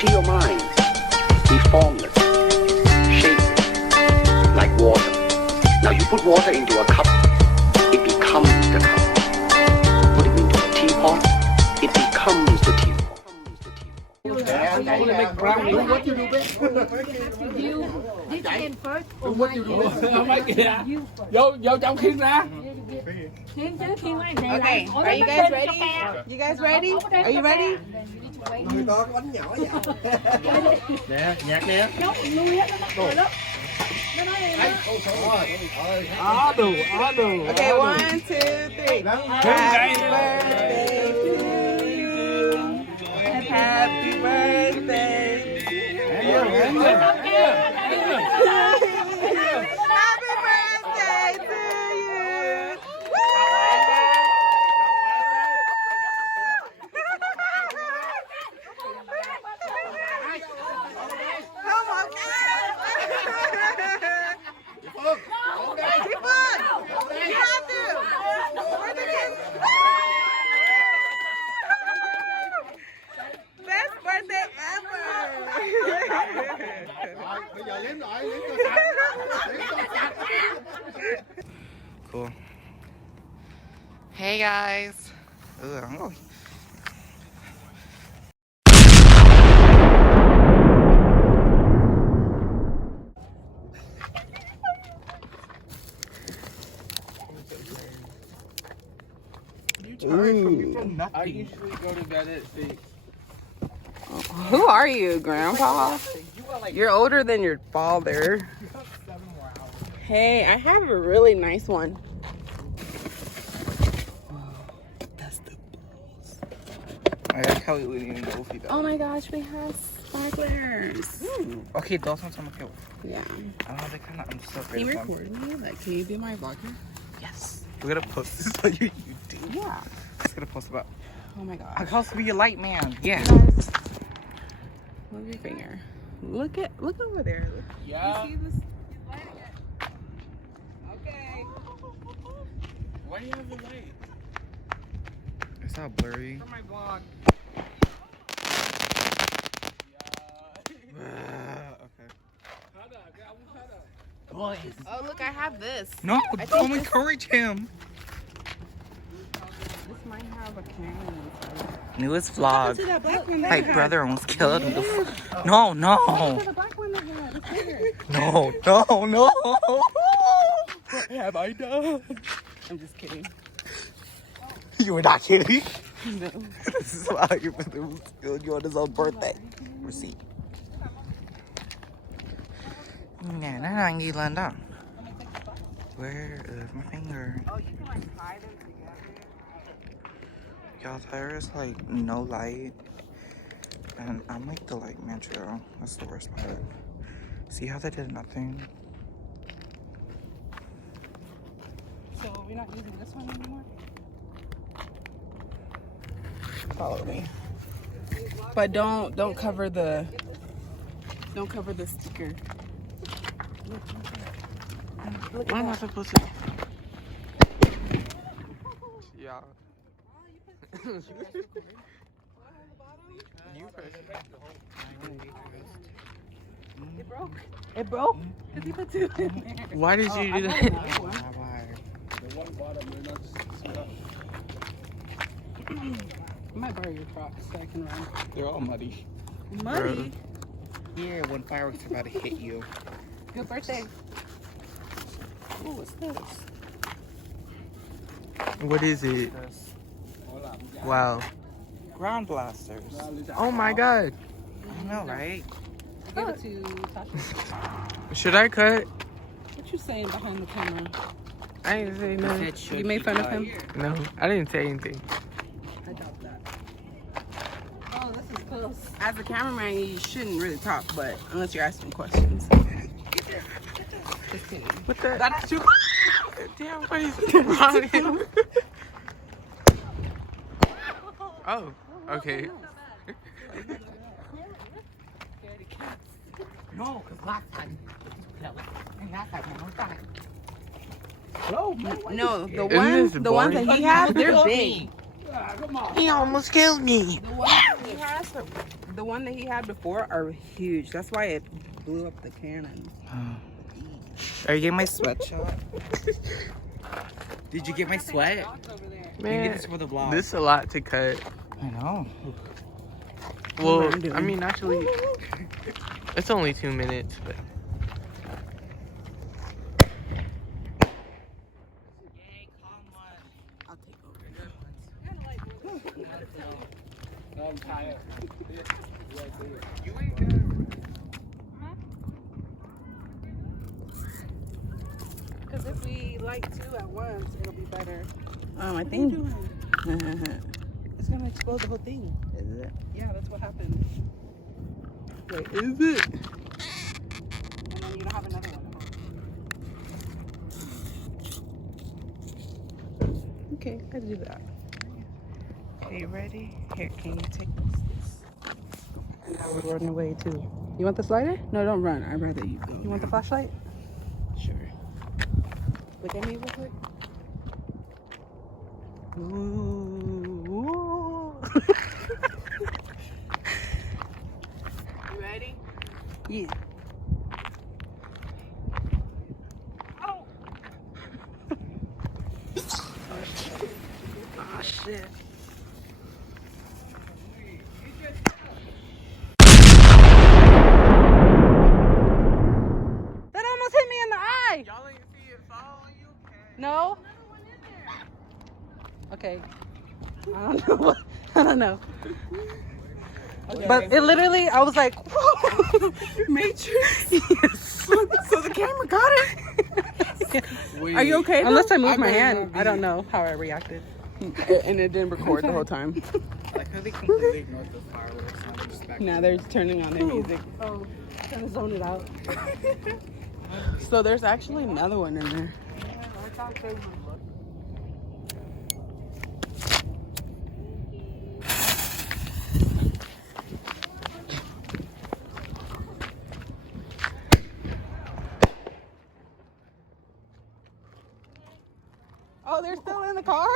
into your mind, be formless, shapeless, like water. Now you put water into a cup, it becomes the cup. Put it into a teapot, it becomes the teapot. What you do, This in first or What you do? Vô trong khiên ra. Okay, are you guys ready? You guys ready? Are you ready? Người to cái bánh nhỏ vậy. Nè, nhạc nè. Đủ. Okay, 1, 2, 3. Happy birthday to you. Happy birthday. Happy birthday to you. Come on, keep on. You have to. Where the kids? Best birthday ever. Bây giờ liếm lại, Cool. Hey guys. I'm going. I usually go to bed at 6. Who are you, Grandpa? You're older than your father. Hey, I have a really nice one. That's the balls. I like how we wouldn't even know if he does. Oh my gosh, we have sparklers. Okay, those ones I'm okay with. Yeah. I don't know, they kind of, I'm so Can you record me? Like, can you be my vlogger? Yes. We're gonna post this on your YouTube. Yeah. Just gonna post about. Oh my gosh. I'm supposed to be a light man. Yeah. Guys, move your finger. Look over there. Look. Yeah. You see this? Okay. Why do you have the light? It's all blurry. For my vlog. Okay. Oh, look, I have this. No, I don't think encourage him. This might have a camera inside. Newest vlog. To that black one My brother almost killed him. No. To the black one that had. It's bigger. No. What have I done? I'm just kidding. You were not kidding. No. This is why your brother was killed you on his own birthday. Receipt. Nè, nó đang ghi lên đó. Where is my finger? Oh, you can like tie them together. Y'all, there is like no light. And I'm like the light man too. That's the worst part. See how they did nothing? So we're not using this one anymore? Follow me. But don't cover the sticker. Look Why at am I that. supposed to? Yeah. You first. It broke? Because you put two in there. Why did you do that? The one bottom, they're not I might borrow your Crocs so I can run. They're all muddy. Muddy? Here, when fireworks are about to hit you. Good birthday. Oh, what's this? What is it? Wow. Ground blasters. Oh my god. I know, right? I gave it to Tasha. Should I cut? What you saying behind the camera? I didn't say nothing. You made fun of him? No, I didn't say anything. I doubt that. Oh, this is close. As a cameraman, you shouldn't really talk, but unless you're asking questions. Just kidding. What the? That's too. Damn, what is wrong with him? Oh, okay. No, because last time, and that time, I was dying. No, the Isn't this ones that he has, they're Kill big. me. Come on. He almost killed me. The ones that he has are the one that he had before are huge. That's why it blew up the cannon. Are you getting my sweatshop? Did you get my sweat? Man, this for the vlog. this is a lot to cut. I know. Well, I mean, actually, it's only 2 minutes, but. I'll take over. No, I'm tired. You ain't good. Because if we light 2 at once, it'll be better. I think. It's gonna explode the whole thing. Is it? Yeah, that's what happened. Wait, is it? And then you don't have another one. Okay, I do that. Okay, ready? Here, can you take this? I would run away too. You want the slider? No, don't run. I'd rather you go. You want the flashlight? Sure. Look at me real quick. Ooh. You ready? Yeah. Oh! Oh, shit. That almost hit me in the eye! Y'all ain't see it fall on you? No? Okay. I don't know. I don't know. Okay. But it literally, I was like, whoa. Matrix? Yes. So the camera got it? Are you okay? Unless I moved my hand. I don't know how I reacted. And it didn't record the whole time. Like how they completely ignored the fireworks and just back. Now they're turning on their music. Oh, trying to zone it out. So there's actually another one in there. Oh, they're still in the car?